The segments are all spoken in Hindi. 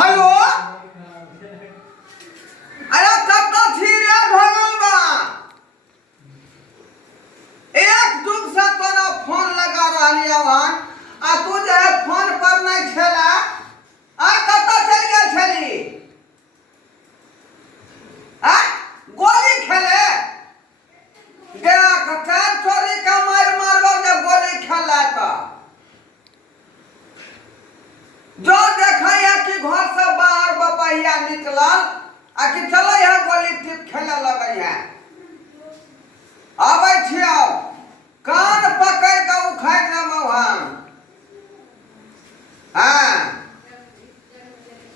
हेलो अरे कब थी रे भगलबा एक जुग से तोरा फोन लगा रही हन आ तू जो है फोन पर नहीं छेला आ कत चल गया छली आ गोली खेले गया कचार चोरी का मार मारबो जब गोली खेला तो जो देखा या कि घर से बाहर बपहिया निकलल आ कि चलो यहाँ गोली टिप खेले लगे हैं आबै छियो कान पकड़ के उखाड़ लेबो हम हाँ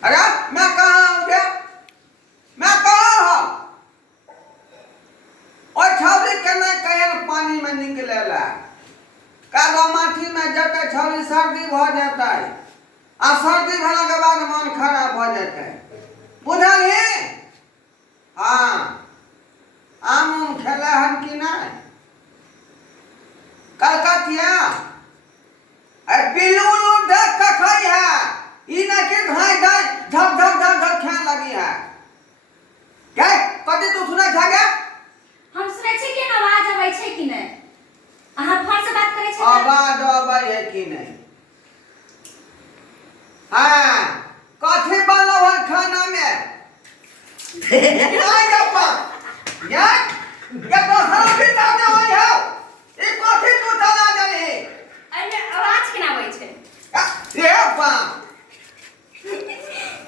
अरे मैं कहाँ हूँ रे मैं कहाँ हूँ और छौरी के नहीं कहीं पानी में निकलेला कादो माटी में जते छौरी सर्दी भ जाता है आ सर्दी भेला के बाद मन खराब हो जाता है बुझलिए हाँ आम उम खेला हम कि नहीं कलकतिया बिल्लू उल्लू देख के खाई है ई ना कि धाई धाई झप झप झप झप खाने लगी है क्या कति तू सुनै छ गे हम सुनै छी कि आवाज आबै छै कि नहीं अहाँ फोन से बात करै छी आवाज आबै है कि नहीं हाँ कथी बनल है खाना में नहीं अपा या